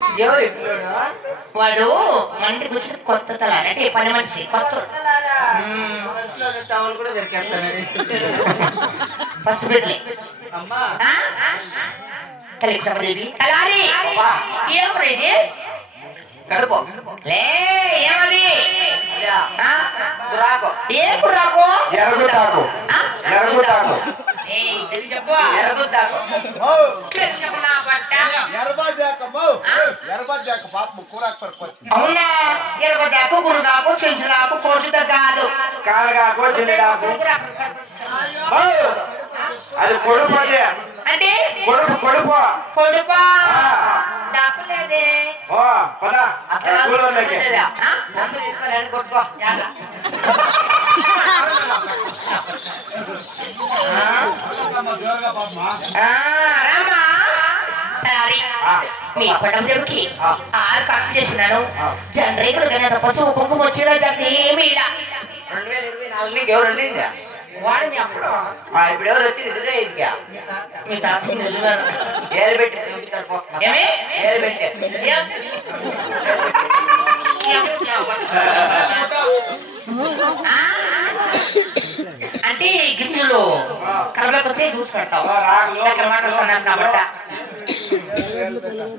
ఎవరు ఎట్లోడు వాడు మంటికి వచ్చిన కొత్త తల అంటే పని మనిషి కొత్త టవల్ కూడా దొరికేస్తాను పసిబిడ్లే అమ్మా కలిపి తలారి ఏమో ఇది కడుపు లే ఏమది కురాకు ఏ కురాకు ఎరగుతాకు ఎరగుతాకు చెప్పు ఎరగుతాకు అవునా ఎరగదాకు గురుగాకు చెంచులాకు కోచుతో కాదు కాలుగాకు చిన్నగాకు అది కొడుపు అంటే కొడుపు కొడుపు కొడుపా దాపు లేదే ఓ పద కూలర్లోకి మందు తీసుకొని కొట్టుకో రామా మీ పట్టం చెరుకి ఆరు కరెక్ట్ చేసినాను జనరేకుడు తినేంత పసుపు కుంకుమ వచ్చిన జన్ ఏమి ఇలా 2024 ఎవరు ఉండింది వాడు మీ అప్పుడు ఇప్పుడు ఎవరు వచ్చి నిద్ర ఇదిగా మీ తాత ఏది పెట్టి ఏది పెట్టి అంటే గిన్నెలు కళ్ళకొస్తే చూసి పెడతావు మాటలు సన్నాసిన బట్ట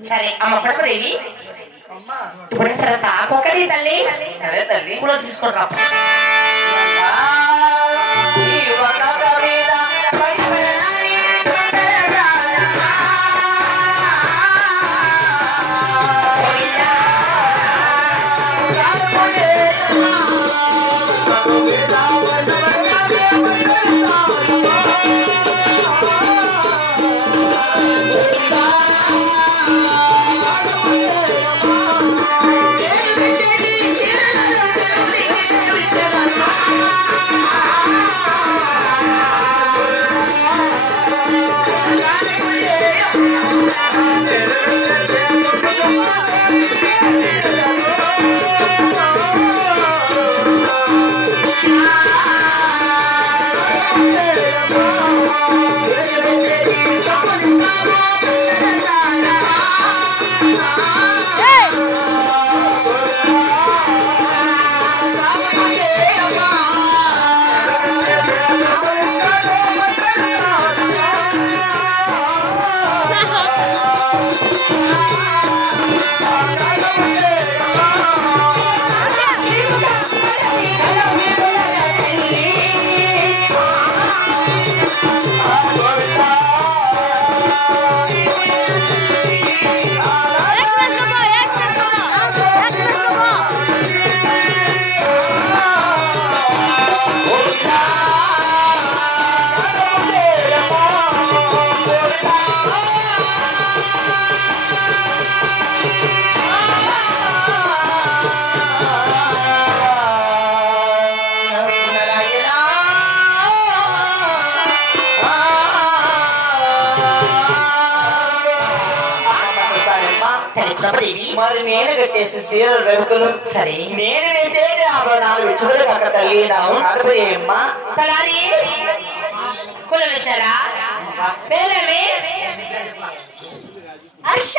సరే అమ్మ పడపదేవి ఇప్పుడే సరే తాకొక్కది తల్లి సరే తల్లి కూడా తీసుకొని రా మరి నేను కట్టేసి చీరలు రవికలు సరే నేను వేసేటి ఆభరణాలు విచ్చుకులు అక్కడ తల్లి నాకు నడపయ్యమ్మా తలారి కులలు వచ్చారా పేర్లేమి హర్ష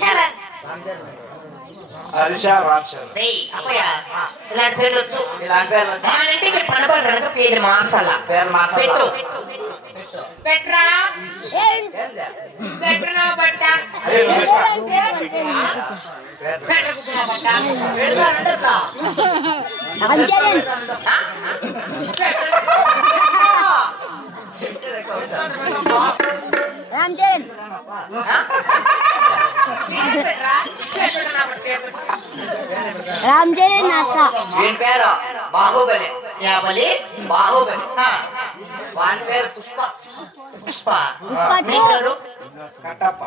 చరణ్ ఇలాంటి పేర్లు వద్దు ఇలాంటి పేర్లు అంటే పనపడ పేరు మాసాల పెట్టు పెట్రా పెట్రా బట్ట రామ్ చరణ్ రామ్ చరణ్ నాసా వీని పేరు బాహుబలి యాబలి బాహుబలి వాని పేరు పుష్ప పుష్ప నీ పేరు కట్టప్ప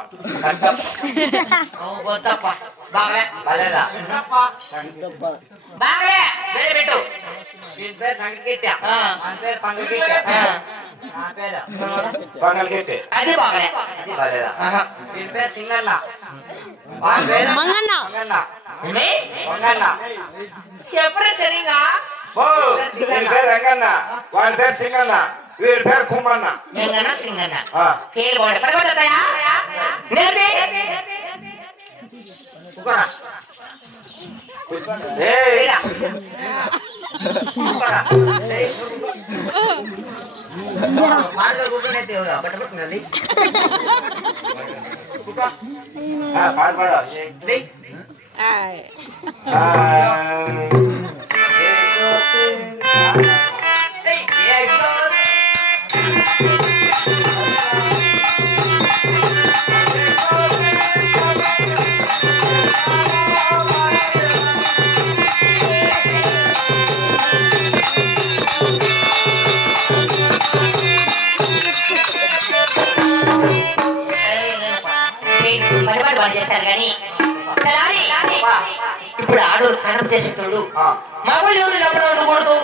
గొత్తప్ప బాగా బలేదా బాగలే వేరే పెట్టు వీని పేరు సంగీత వాని పేరు పంగగీత నా పేరు పంగల్కెట్టే అది బాగలే అది బలేదా వీని పేరు సింగన్న వాని పేరు మంగన్న మంగన్న చెప్పరే సరిగా వీడి పేరు రంగన్న వాడి పేరు సింగన్న వీడి పేరు కుమ్మన్న సింగన్న ఆ. పేరు కూడా ఎక్కడ ఏయ్ పాడగా కూర్చొని ఎవరు బట్ట పట్టుకుని పాడు పాడు పనిపాటు పని చేస్తారు కానీ ఇప్పుడు ఆడోళ్ళు కడప చేసేటోళ్ళు మగవాళ్ళు ఎవరు లోపల ఉండకూడదు.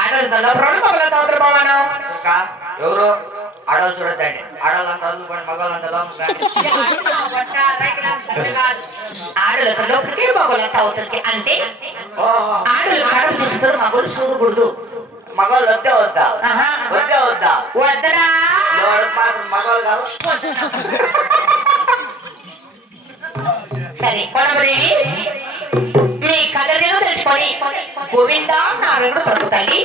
ఆడోళ్ళతో లోపల మగవాళ్ళతో అవతల పోవాను. ఎవరు ఆడవాళ్ళు చూడొద్దండి. ఆడవాళ్ళంతా వదులుకోండి, మగవాళ్ళంతా లోపల ఆడోళ్ళతో లోపలికి మగవాళ్ళంతా అవతలకి. అంటే ఆడోళ్ళు కడప చేసేటోళ్ళు మగవాళ్ళు చూడకూడదు. మగవాళ్ళు వద్దే వద్దా వద్దే వద్దా వద్దరా మాత్రం మగవాళ్ళు కాదు. సరే కొనమదేవి మీ కథ నేను తెలుసుకొని గోవిందా నా వెంకట బ్రతుకు తల్లి